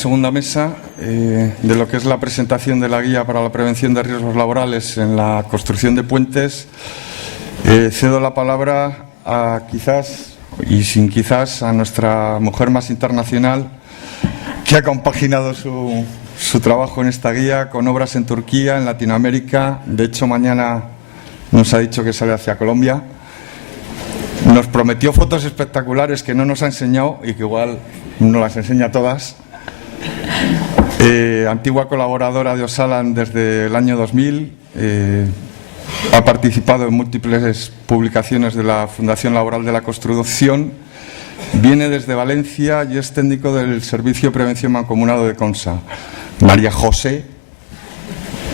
Segunda mesa de lo que es la presentación de la guía para la prevención de riesgos laborales en la construcción de puentes. Cedo la palabra a a nuestra mujer más internacional, que ha compaginado su trabajo en esta guía con obras en Turquía, en Latinoamérica. De hecho, mañana nos ha dicho que sale hacia Colombia. Nos prometió fotos espectaculares que no nos ha enseñado y que igual no las enseña todas. Antigua colaboradora de Osalan desde el año 2000, ha participado en múltiples publicaciones de la Fundación Laboral de la Construcción, viene desde Valencia y es técnico del Servicio de Prevención Mancomunado de Consa. María José,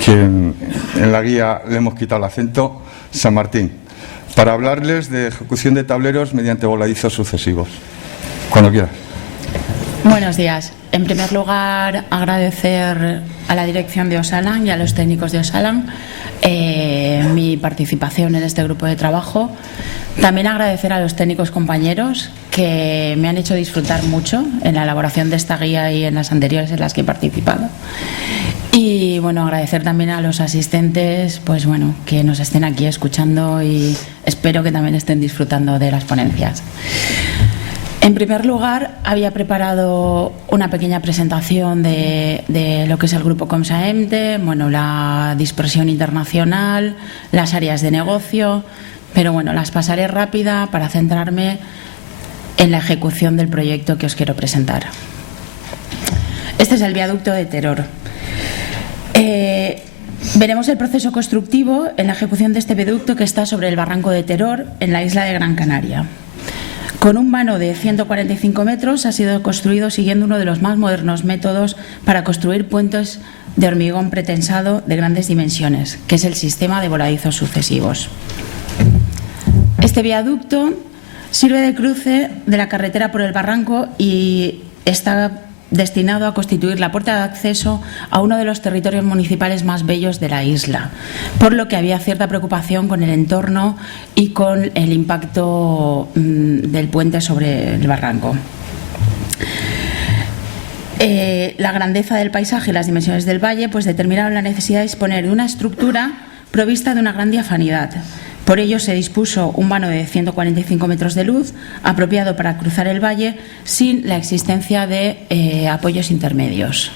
que en la guía le hemos quitado el acento, San Martín, para hablarles de ejecución de tableros mediante voladizos sucesivos. Cuando quieras. Buenos días. En primer lugar, agradecer a la dirección de Osalan y a los técnicos de Osalan mi participación en este grupo de trabajo. También agradecer a los técnicos compañeros que me han hecho disfrutar mucho en la elaboración de esta guía y en las anteriores en las que he participado. Y bueno, agradecer también a los asistentes, pues bueno, que nos estén aquí escuchando y espero que también estén disfrutando de las ponencias. En primer lugar, había preparado una pequeña presentación de lo que es el grupo COMSA-EMTE, bueno, la dispersión internacional, las áreas de negocio, pero bueno, las pasaré rápida para centrarme en la ejecución del proyecto que os quiero presentar. Este es el viaducto de Teror. Veremos el proceso constructivo en la ejecución de este viaducto que está sobre el barranco de Teror, en la isla de Gran Canaria. Con un vano de 145 metros ha sido construido siguiendo uno de los más modernos métodos para construir puentes de hormigón pretensado de grandes dimensiones, que es el sistema de voladizos sucesivos. Este viaducto sirve de cruce de la carretera por el barranco y está destinado a constituir la puerta de acceso a uno de los territorios municipales más bellos de la isla, por lo que había cierta preocupación con el entorno y con el impacto del puente sobre el barranco. La grandeza del paisaje y las dimensiones del valle pues determinaron la necesidad de disponer de una estructura provista de una gran diafanidad. Por ello se dispuso un vano de 145 metros de luz, apropiado para cruzar el valle sin la existencia de apoyos intermedios.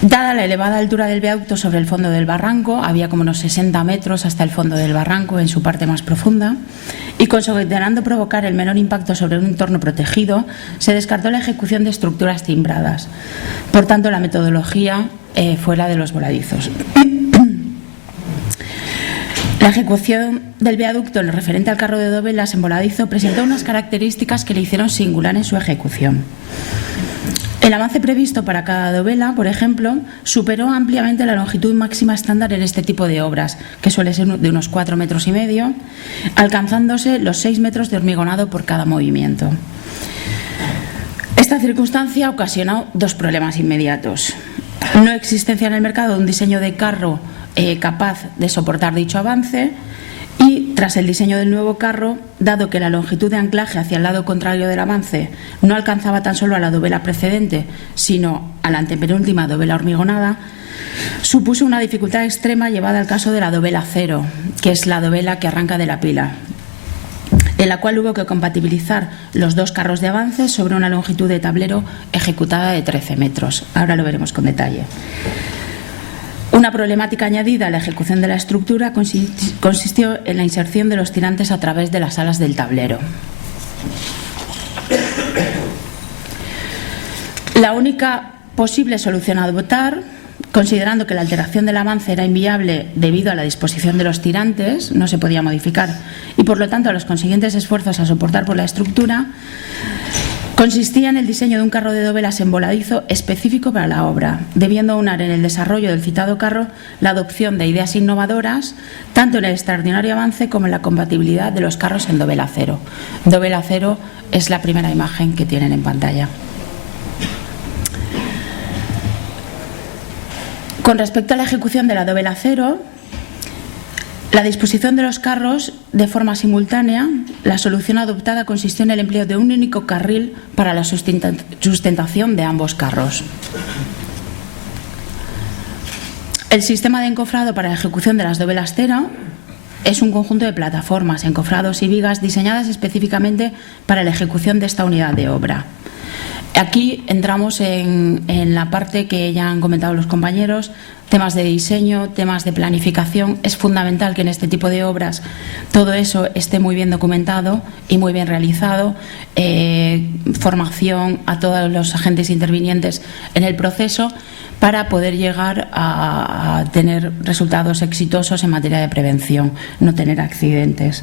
Dada la elevada altura del viaducto sobre el fondo del barranco, había como unos 60 metros hasta el fondo del barranco en su parte más profunda, y considerando provocar el menor impacto sobre un entorno protegido, se descartó la ejecución de estructuras timbradas. Por tanto, la metodología fue la de los voladizos. La ejecución del viaducto en lo referente al carro de dovelas en voladizo presentó unas características que le hicieron singular en su ejecución. El avance previsto para cada dovela, por ejemplo, superó ampliamente la longitud máxima estándar en este tipo de obras, que suele ser de unos 4,5 metros, alcanzándose los 6 metros de hormigonado por cada movimiento. Esta circunstancia ocasionó dos problemas inmediatos. No existencia en el mercado de un diseño de carro capaz de soportar dicho avance y, tras el diseño del nuevo carro, dado que la longitud de anclaje hacia el lado contrario del avance no alcanzaba tan solo a la dovela precedente, sino a la antepenúltima dovela hormigonada, supuso una dificultad extrema llevada al caso de la dovela cero, que es la dovela que arranca de la pila, en la cual hubo que compatibilizar los dos carros de avance sobre una longitud de tablero ejecutada de 13 metros. Ahora lo veremos con detalle. Una problemática añadida a la ejecución de la estructura consistió en la inserción de los tirantes a través de las alas del tablero. La única posible solución a adoptar, considerando que la alteración del avance era inviable debido a la disposición de los tirantes, no se podía modificar, y por lo tanto a los consiguientes esfuerzos a soportar por la estructura, consistía en el diseño de un carro de dovelas en voladizo específico para la obra, debiendo aunar en el desarrollo del citado carro la adopción de ideas innovadoras, tanto en el extraordinario avance como en la compatibilidad de los carros en dovela cero. Dovela cero es la primera imagen que tienen en pantalla. Con respecto a la ejecución de la dovela cero, la disposición de los carros de forma simultánea la solución adoptada consistió en el empleo de un único carril para la sustentación de ambos carros. El sistema de encofrado para la ejecución de las dovelas Cera es un conjunto de plataformas, encofrados y vigas diseñadas específicamente para la ejecución de esta unidad de obra. Aquí entramos en la parte que ya han comentado los compañeros, temas de diseño, temas de planificación. Es fundamental que en este tipo de obras todo eso esté muy bien documentado y muy bien realizado. Formación a todos los agentes intervinientes en el proceso para poder llegar a tener resultados exitosos en materia de prevención, no tener accidentes.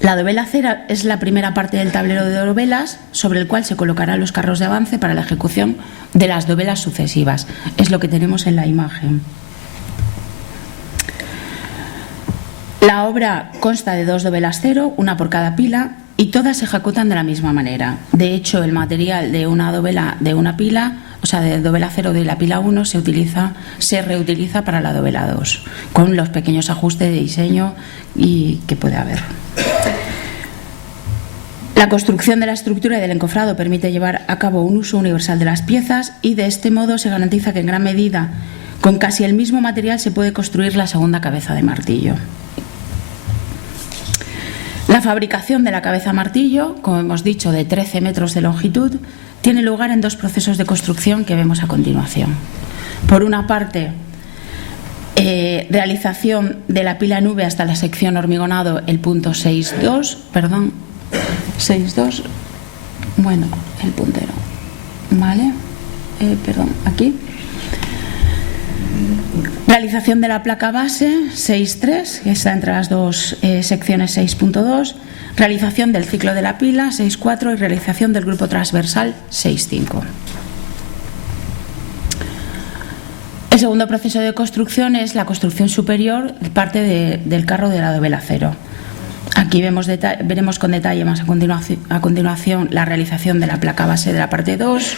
La dovela Cera es la primera parte del tablero de dovelas sobre el cual se colocarán los carros de avance para la ejecución de las dovelas sucesivas. Es lo que tenemos en la imagen. La obra consta de 2 dovelas Cero, una por cada pila, y todas se ejecutan de la misma manera. De hecho, el material de una dovela de una pila, o sea, de dovela Cero de la pila 1, se reutiliza para la dovela 2, con los pequeños ajustes de diseño y que puede haber. La construcción de la estructura y del encofrado permite llevar a cabo un uso universal de las piezas y de este modo se garantiza que en gran medida con casi el mismo material se puede construir la segunda cabeza de martillo. La fabricación de la cabeza martillo, como hemos dicho, de 13 metros de longitud, tiene lugar en 2 procesos de construcción que vemos a continuación. Por una parte, realización de la pila nube hasta la sección hormigonado, el punto 6.2, bueno, el puntero, ¿vale? Aquí. Realización de la placa base 6.3, que está entre las 2 secciones 6.2, realización del ciclo de la pila 6.4 y realización del grupo transversal 6.5. El segundo proceso de construcción es la construcción superior, parte del carro de la dovela Cero. Aquí veremos con detalle más a continuación la realización de la placa base de la parte 2,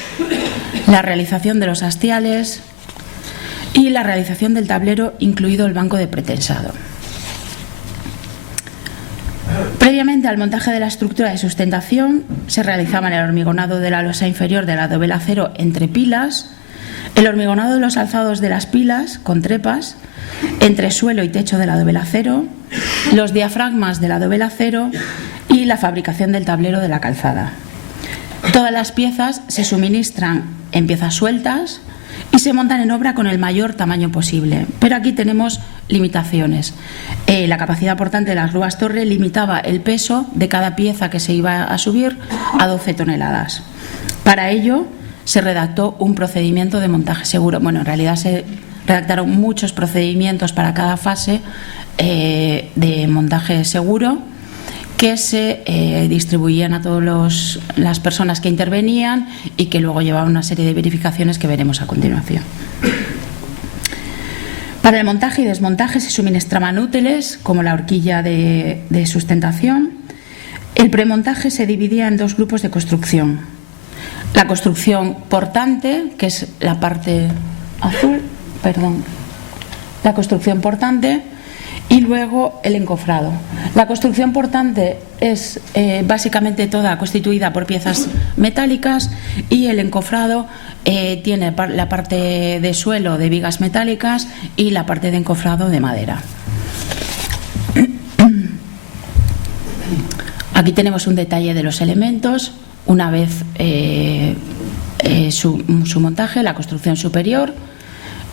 la realización de los hastiales y la realización del tablero, incluido el banco de pretensado. Previamente al montaje de la estructura de sustentación se realizaba el hormigonado de la losa inferior de la dovela Cero entre pilas, el hormigonado de los alzados de las pilas con trepas, entre suelo y techo de la dovela Cero, los diafragmas de la dovela Cero y la fabricación del tablero de la calzada. Todas las piezas se suministran en piezas sueltas y se montan en obra con el mayor tamaño posible. Pero aquí tenemos limitaciones. La capacidad portante de las grúas torre limitaba el peso de cada pieza que se iba a subir a 12 toneladas. Para ello se redactó un procedimiento de montaje seguro. Bueno, en realidad se redactaron muchos procedimientos para cada fase de montaje seguro que se distribuían a todas las personas que intervenían y que luego llevaban una serie de verificaciones que veremos a continuación. Para el montaje y desmontaje se suministraban útiles como la horquilla de sustentación. El premontaje se dividía en 2 grupos de construcción. La construcción portante, que es la parte azul, la construcción portante, y luego el encofrado. La construcción portante es básicamente toda constituida por piezas metálicas y el encofrado tiene la parte de suelo de vigas metálicas y la parte de encofrado de madera. Aquí tenemos un detalle de los elementos. Una vez su montaje, la construcción superior,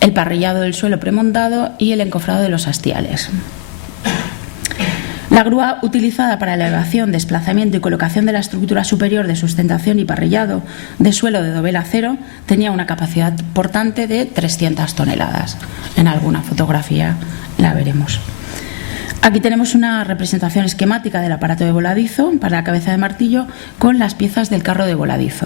el parrillado del suelo premontado y el encofrado de los hastiales. La grúa utilizada para la elevación, desplazamiento y colocación de la estructura superior de sustentación y parrillado de suelo de dovela Cero tenía una capacidad portante de 300 toneladas. En alguna fotografía la veremos. Aquí tenemos una representación esquemática del aparato de voladizo para la cabeza de martillo con las piezas del carro de voladizo.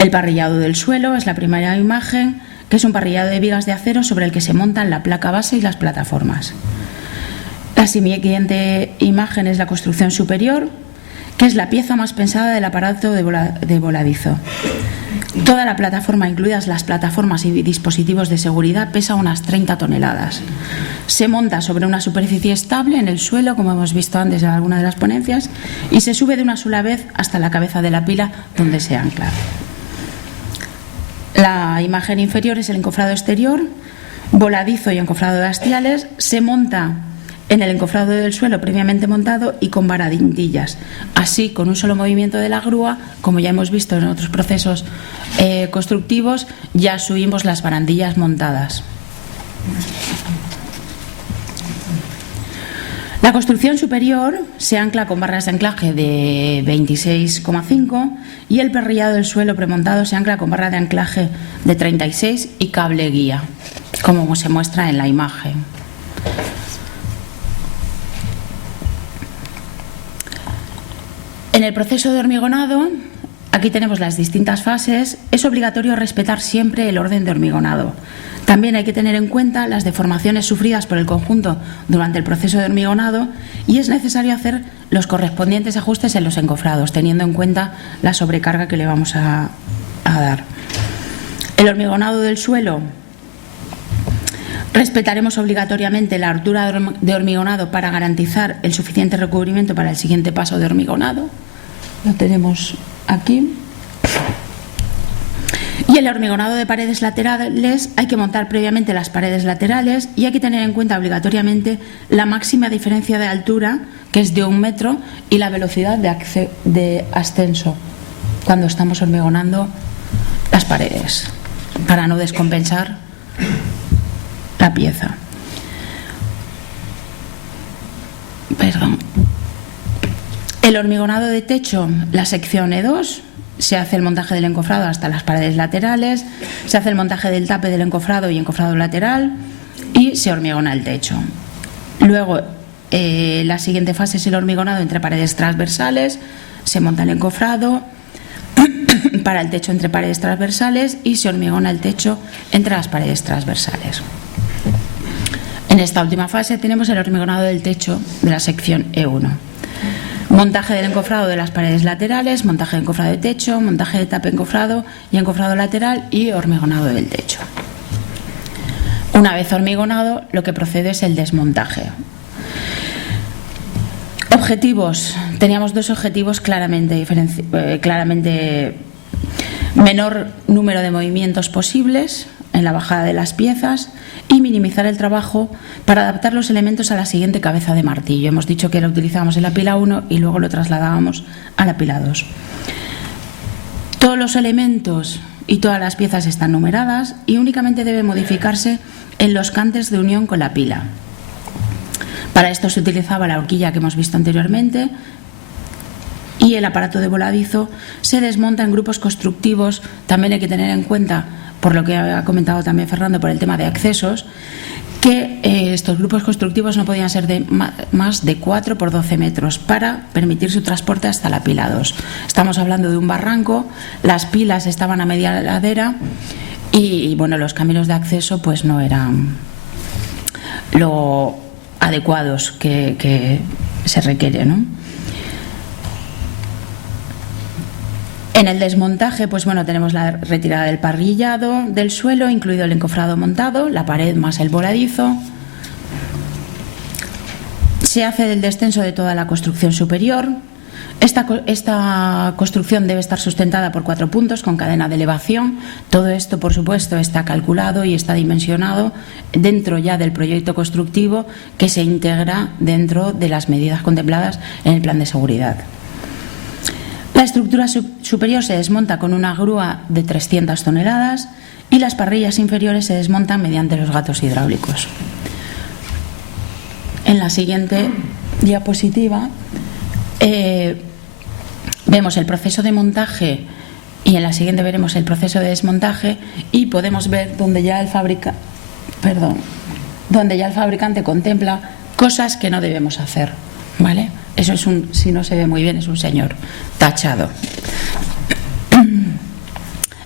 El parrillado del suelo es la primera imagen, que es un parrillado de vigas de acero sobre el que se montan la placa base y las plataformas. La siguiente imagen es la construcción superior, que es la pieza más pesada del aparato de voladizo. Toda la plataforma, incluidas las plataformas y dispositivos de seguridad, pesa unas 30 toneladas. Se monta sobre una superficie estable en el suelo, como hemos visto antes en alguna de las ponencias, y se sube de una sola vez hasta la cabeza de la pila, donde se ancla. La imagen inferior es el encofrado exterior, voladizo y encofrado de hastiales. Se monta en el encofrado del suelo previamente montado y con barandillas. Así, con un solo movimiento de la grúa, como ya hemos visto en otros procesos constructivos, ya subimos las barandillas montadas. La construcción superior se ancla con barras de anclaje de 26,5 y el perrillado del suelo premontado se ancla con barra de anclaje de 36 y cable guía, como se muestra en la imagen. En el proceso de hormigonado, aquí tenemos las distintas fases. Es obligatorio respetar siempre el orden de hormigonado. También hay que tener en cuenta las deformaciones sufridas por el conjunto durante el proceso de hormigonado y es necesario hacer los correspondientes ajustes en los encofrados, teniendo en cuenta la sobrecarga que le vamos a dar. El hormigonado del suelo. Respetaremos obligatoriamente la altura de hormigonado para garantizar el suficiente recubrimiento para el siguiente paso de hormigonado. Lo tenemos aquí. Y el hormigonado de paredes laterales hay que montar previamente las paredes laterales y hay que tener en cuenta obligatoriamente la máxima diferencia de altura, que es de 1 metro, y la velocidad de ascenso cuando estamos hormigonando las paredes, para no descompensar la pieza. Perdón. El hormigonado de techo, la sección E2, se hace el montaje del encofrado hasta las paredes laterales, se hace el montaje del tape del encofrado y encofrado lateral y se hormigona el techo. Luego, la siguiente fase es el hormigonado entre paredes transversales, se monta el encofrado para el techo entre paredes transversales y se hormigona el techo entre las paredes transversales. En esta última fase tenemos el hormigonado del techo de la sección E1. Montaje del encofrado de las paredes laterales, montaje de encofrado de techo, montaje de tape encofrado y encofrado lateral y hormigonado del techo. Una vez hormigonado, lo que procede es el desmontaje. Objetivos. Teníamos dos objetivos claramente menor número de movimientos posibles en la bajada de las piezas y minimizar el trabajo para adaptar los elementos a la siguiente cabeza de martillo. Hemos dicho que lo utilizábamos en la pila 1 y luego lo trasladábamos a la pila 2. Todos los elementos y todas las piezas están numeradas y únicamente debe modificarse en los cantes de unión con la pila. Para esto se utilizaba la horquilla que hemos visto anteriormente y el aparato de voladizo se desmonta en grupos constructivos. También hay que tener en cuenta, por lo que ha comentado también Fernando, por el tema de accesos, que estos grupos constructivos no podían ser de más de 4 por 12 metros para permitir su transporte hasta la pila 2. Estamos hablando de un barranco, las pilas estaban a media ladera y bueno, los caminos de acceso pues no eran lo adecuados que se requiere, ¿no? En el desmontaje, pues bueno, tenemos la retirada del parrillado del suelo, incluido el encofrado montado, la pared más el voladizo. Se hace el descenso de toda la construcción superior. Esta construcción debe estar sustentada por 4 puntos con cadena de elevación. Todo esto, por supuesto, está calculado y está dimensionado dentro ya del proyecto constructivo que se integra dentro de las medidas contempladas en el plan de seguridad. La estructura superior se desmonta con una grúa de 300 toneladas y las parrillas inferiores se desmontan mediante los gatos hidráulicos. En la siguiente diapositiva vemos el proceso de montaje y en la siguiente veremos el proceso de desmontaje y podemos ver donde ya el fabricante contempla cosas que no debemos hacer, ¿vale? Eso es si no se ve muy bien, es un señor tachado.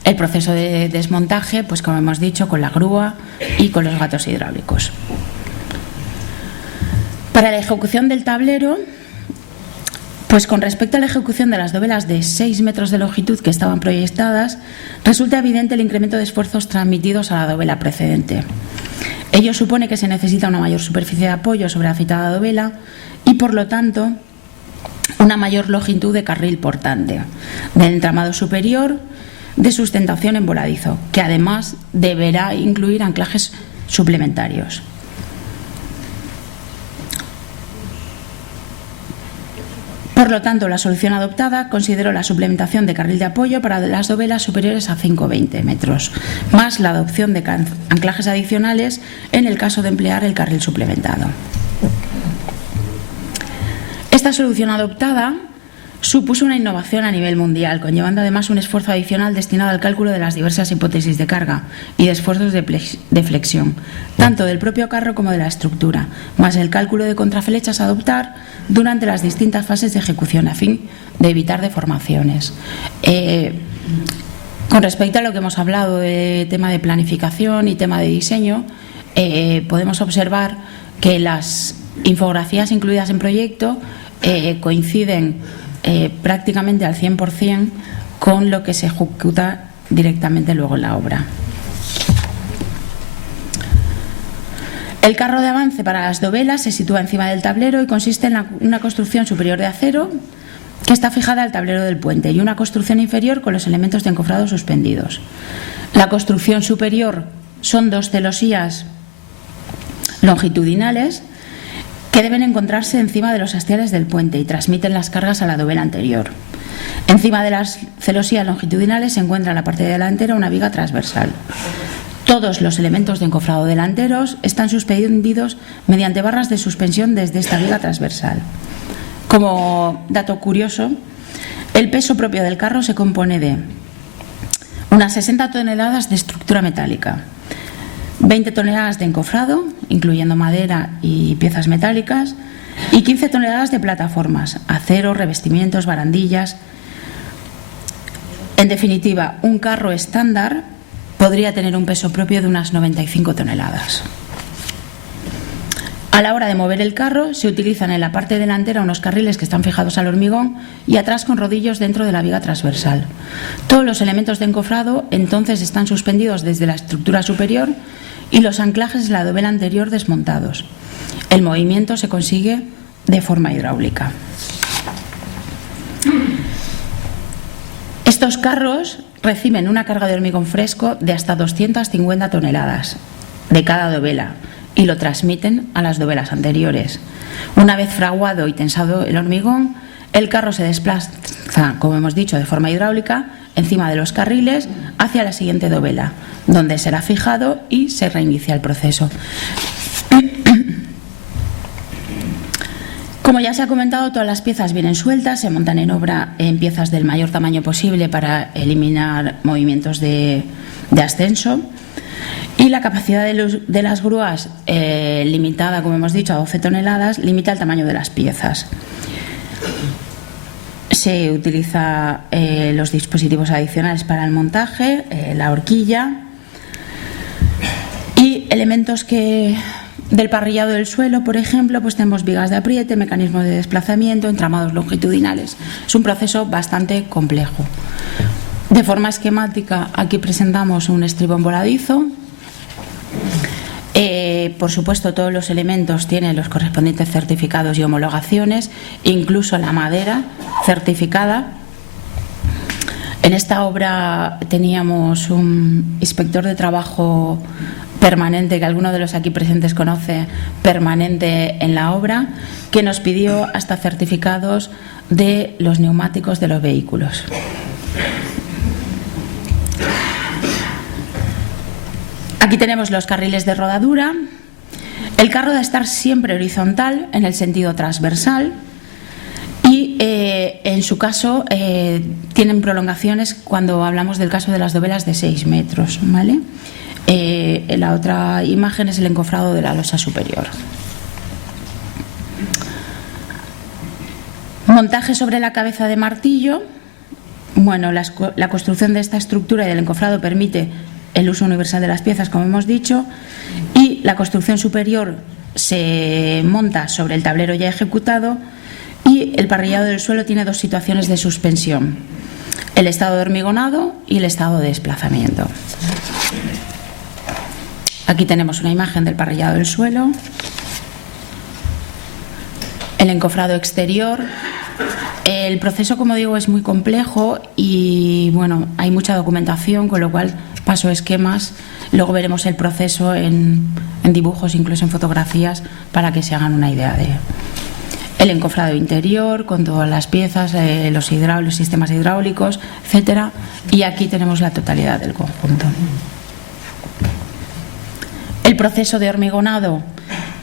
El proceso de desmontaje, pues como hemos dicho, con la grúa y con los gatos hidráulicos. Para la ejecución del tablero Pues con respecto a la ejecución de las dovelas de 6 metros de longitud que estaban proyectadas, resulta evidente el incremento de esfuerzos transmitidos a la dovela precedente. Ello supone que se necesita una mayor superficie de apoyo sobre la citada dovela y, por lo tanto, una mayor longitud de carril portante, del entramado superior, de sustentación en voladizo, que además deberá incluir anclajes suplementarios. Por lo tanto, la solución adoptada consideró la suplementación de carril de apoyo para las dovelas superiores a 5,20 metros, más la adopción de anclajes adicionales en el caso de emplear el carril suplementado. Esta solución adoptada supuso una innovación a nivel mundial, conllevando además un esfuerzo adicional destinado al cálculo de las diversas hipótesis de carga y de esfuerzos de flexión, tanto del propio carro como de la estructura, más el cálculo de contraflechas a adoptar durante las distintas fases de ejecución a fin de evitar deformaciones. Con respecto a lo que hemos hablado de tema de planificación y tema de diseño, podemos observar que las infografías incluidas en proyecto coinciden prácticamente al 100% con lo que se ejecuta directamente luego en la obra. El carro de avance para las dovelas se sitúa encima del tablero y consiste en una construcción superior de acero que está fijada al tablero del puente y una construcción inferior con los elementos de encofrado suspendidos. La construcción superior son 2 celosías longitudinales que deben encontrarse encima de los hastiales del puente y transmiten las cargas a la dovela anterior. Encima de las celosías longitudinales se encuentra en la parte delantera una viga transversal. Todos los elementos de encofrado delanteros están suspendidos mediante barras de suspensión desde esta viga transversal. Como dato curioso, el peso propio del carro se compone de unas 60 toneladas de estructura metálica, 20 toneladas de encofrado, incluyendo madera y piezas metálicas, y 15 toneladas de plataformas, acero, revestimientos, barandillas. En definitiva, un carro estándar podría tener un peso propio de unas 95 toneladas. A la hora de mover el carro, se utilizan en la parte delantera unos carriles que están fijados al hormigón y atrás con rodillos dentro de la viga transversal. Todos los elementos de encofrado entonces están suspendidos desde la estructura superior y los anclajes de la dovela anterior desmontados. El movimiento se consigue de forma hidráulica. Estos carros reciben una carga de hormigón fresco de hasta 250 toneladas de cada dovela y lo transmiten a las dovelas anteriores. Una vez fraguado y tensado el hormigón, el carro se desplaza, como hemos dicho, de forma hidráulica encima de los carriles hacia la siguiente dovela, donde será fijado y se reinicia el proceso. Como ya se ha comentado, todas las piezas vienen sueltas, se montan en obra en piezas del mayor tamaño posible para eliminar movimientos de ascenso. Y la capacidad de las grúas, limitada, como hemos dicho, a 12 toneladas, limita el tamaño de las piezas. Se utiliza los dispositivos adicionales para el montaje, la horquilla y elementos del parrillado del suelo, por ejemplo, pues tenemos vigas de apriete, mecanismos de desplazamiento, entramados longitudinales. Es un proceso bastante complejo. De forma esquemática, aquí presentamos un estribón voladizo. Por supuesto, todos los elementos tienen los correspondientes certificados y homologaciones, incluso la madera certificada. En esta obra teníamos un inspector de trabajo permanente, que alguno de los aquí presentes conoce, permanente en la obra, que nos pidió hasta certificados de los neumáticos de los vehículos. Aquí tenemos los carriles de rodadura. El carro debe estar siempre horizontal en el sentido transversal y en su caso tienen prolongaciones cuando hablamos del caso de las dovelas de 6 metros, ¿vale? La otra imagen es el encofrado de la losa superior. Montaje sobre la cabeza de martillo. Bueno, la construcción de esta estructura y del encofrado permite el uso universal de las piezas, como hemos dicho, y la construcción superior se monta sobre el tablero ya ejecutado Y el parrillado del suelo tiene dos situaciones de suspensión: el estado de hormigonado y el estado de desplazamiento. Aquí tenemos una imagen del parrillado del suelo. El encofrado exterior. El proceso, como digo, es muy complejo y bueno, hay mucha documentación, con lo cual paso esquemas. Luego veremos el proceso en dibujos, incluso en fotografías, para que se hagan una idea de el encofrado interior, con todas las piezas, los sistemas hidráulicos, etcétera. Y aquí tenemos la totalidad del conjunto. El proceso de hormigonado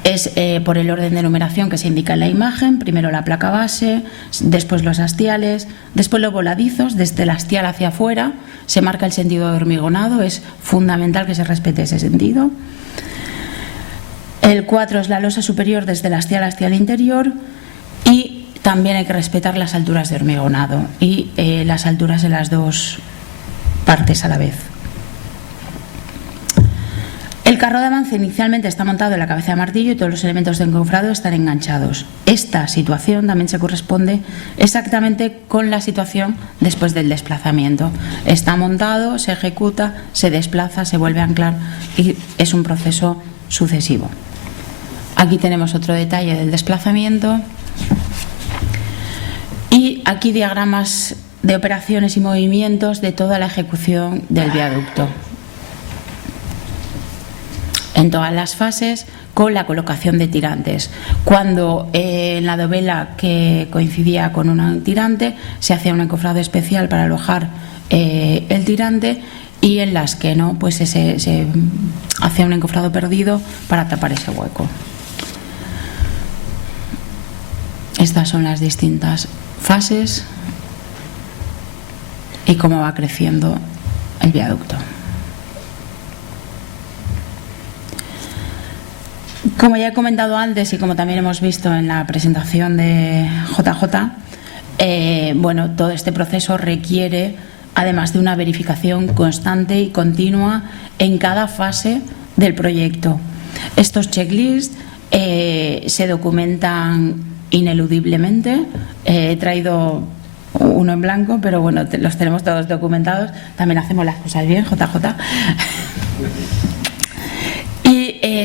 es por el orden de numeración que se indica en la imagen. Primero la placa base, después los hastiales, después los voladizos. Desde el hastial hacia afuera se marca el sentido de hormigonado. Es fundamental que se respete ese sentido. El 4 es la losa superior desde el hastial hacia el interior. Y también hay que respetar las alturas de hormigonado y las alturas de las dos partes a la vez. El carro de avance inicialmente está montado en la cabeza de martillo y todos los elementos de encofrado están enganchados. Esta situación también se corresponde exactamente con la situación después del desplazamiento. Está montado, se ejecuta, se desplaza, se vuelve a anclar y es un proceso sucesivo. Aquí tenemos otro detalle del desplazamiento y aquí diagramas de operaciones y movimientos de toda la ejecución del viaducto, en todas las fases, con la colocación de tirantes. Cuando en la dovela que coincidía con un tirante se hacía un encofrado especial para alojar el tirante, y en las que no, pues se hacía un encofrado perdido para tapar ese hueco. Estas son las distintas fases y cómo va creciendo el viaducto. Como ya he comentado antes y como también hemos visto en la presentación de JJ, bueno, todo este proceso requiere, además de una verificación constante y continua en cada fase del proyecto. Estos checklists se documentan ineludiblemente. He traído uno en blanco, pero bueno, los tenemos todos documentados. También hacemos las cosas bien, JJ.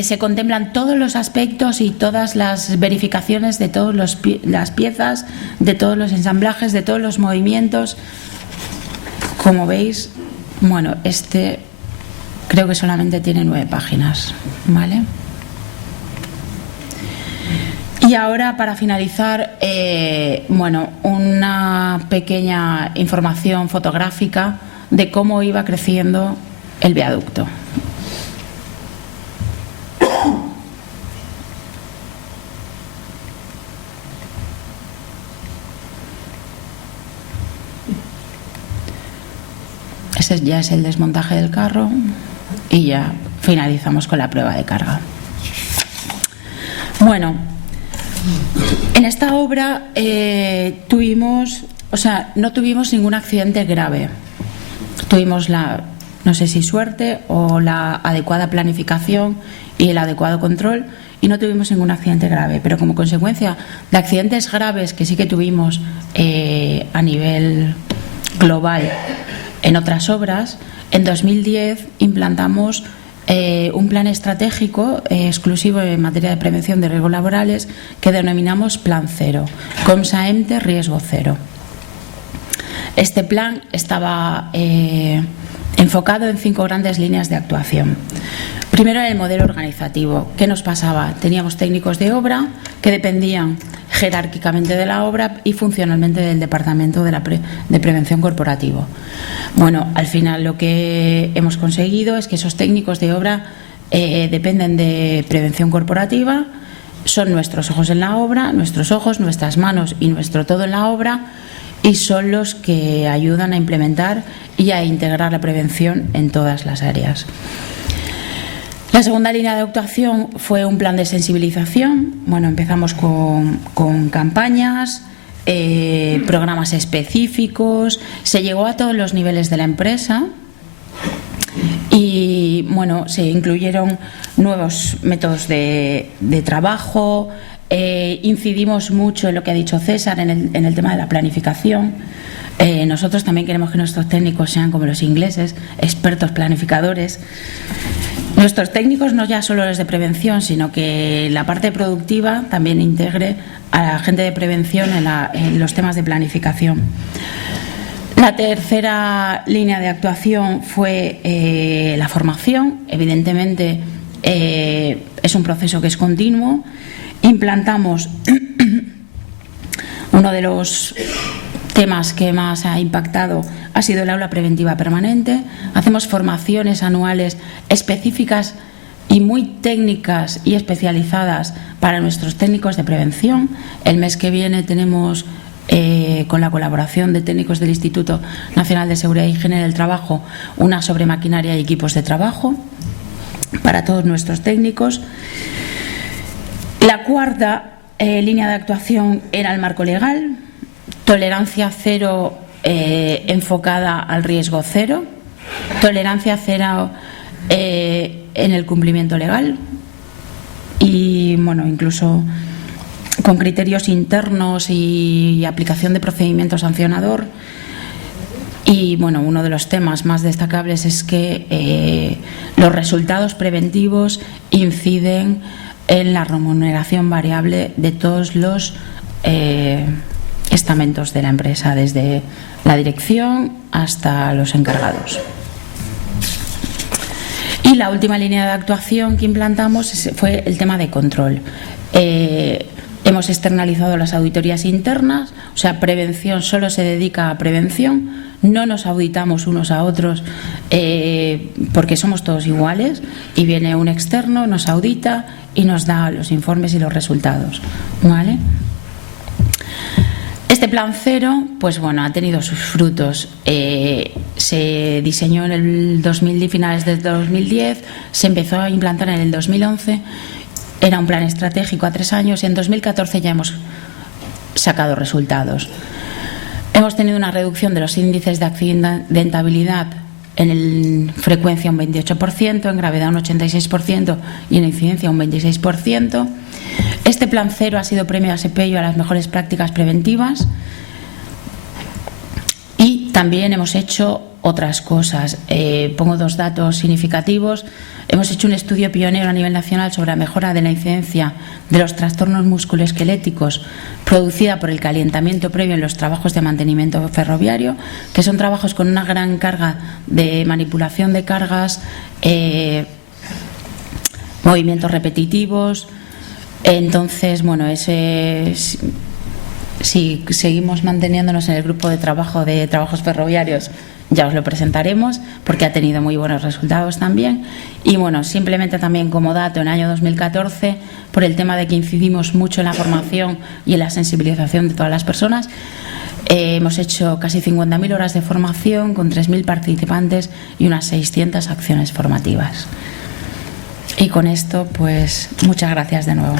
Se contemplan todos los aspectos y todas las verificaciones de todas las piezas, de todos los ensamblajes, de todos los movimientos. Como veis, bueno, este creo que solamente tiene 9 páginas, ¿vale? Y ahora, para finalizar, bueno, una pequeña información fotográfica de cómo iba creciendo el viaducto. Ese ya es el desmontaje del carro y ya finalizamos con la prueba de carga. Bueno, en esta obra no tuvimos ningún accidente grave. Tuvimos no sé si suerte o la adecuada planificación y el adecuado control, y no tuvimos ningún accidente grave. Pero como consecuencia de accidentes graves que sí que tuvimos a nivel global en otras obras, en 2010 implantamos un plan estratégico exclusivo en materia de prevención de riesgos laborales que denominamos Plan Cero, COMSA-EMTE Riesgo Cero. Este plan estaba enfocado en 5 grandes líneas de actuación. Primero, en el modelo organizativo. ¿Qué nos pasaba? Teníamos técnicos de obra que dependían jerárquicamente de la obra y funcionalmente del Departamento de Prevención Corporativo. Bueno, al final lo que hemos conseguido es que esos técnicos de obra dependen de prevención corporativa, son nuestros ojos en la obra, nuestros ojos, nuestras manos y nuestro todo en la obra, y son los que ayudan a implementar y a integrar la prevención en todas las áreas. La segunda línea de actuación fue un plan de sensibilización. Bueno, empezamos con campañas, programas específicos, se llegó a todos los niveles de la empresa y bueno, se incluyeron nuevos métodos de trabajo, incidimos mucho en lo que ha dicho César, en el tema de la planificación. Nosotros también queremos que nuestros técnicos sean como los ingleses, expertos planificadores. Nuestros técnicos no ya solo los de prevención, sino que la parte productiva también integre a la gente de prevención en los temas de planificación. La tercera línea de actuación fue la formación. Evidentemente es un proceso que es continuo. Implantamos uno de los temas que más ha impactado ha sido el aula preventiva permanente. Hacemos formaciones anuales específicas y muy técnicas y especializadas para nuestros técnicos de prevención. El mes que viene tenemos, con la colaboración de técnicos del Instituto Nacional de Seguridad e Higiene del Trabajo, una sobre maquinaria y equipos de trabajo para todos nuestros técnicos. La cuarta línea de actuación era el marco legal. Tolerancia cero enfocada al riesgo cero, tolerancia cero en el cumplimiento legal y, bueno, incluso con criterios internos y aplicación de procedimiento sancionador. Y, bueno, uno de los temas más destacables es que los resultados preventivos inciden en la remuneración variable de todos los estamentos de la empresa, desde la dirección hasta los encargados. Y la última línea de actuación que implantamos fue el tema de control. Hemos externalizado las auditorías internas, o sea, prevención solo se dedica a prevención, no nos auditamos unos a otros porque somos todos iguales, y viene un externo, nos audita y nos da los informes y los resultados, ¿vale? Este plan cero, pues bueno, ha tenido sus frutos. Se diseñó en el 2010, finales del 2010, se empezó a implantar en el 2011. Era un plan estratégico a 3 años y en 2014 ya hemos sacado resultados. Hemos tenido una reducción de los índices de accidentabilidad en frecuencia un 28%, en gravedad un 86% y en incidencia un 26%. Este plan cero ha sido premio a SEPEIO a las mejores prácticas preventivas, y también hemos hecho otras cosas. Pongo 2 datos significativos. Hemos hecho un estudio pionero a nivel nacional sobre la mejora de la incidencia de los trastornos musculoesqueléticos producida por el calentamiento previo en los trabajos de mantenimiento ferroviario, que son trabajos con una gran carga de manipulación de cargas, movimientos repetitivos. Entonces, bueno, si seguimos manteniéndonos en el grupo de trabajo de trabajos ferroviarios, ya os lo presentaremos, porque ha tenido muy buenos resultados también. Y, bueno, simplemente también como dato, en el año 2014, por el tema de que incidimos mucho en la formación y en la sensibilización de todas las personas, hemos hecho casi 50.000 horas de formación con 3.000 participantes y unas 600 acciones formativas. Y con esto, pues, muchas gracias de nuevo.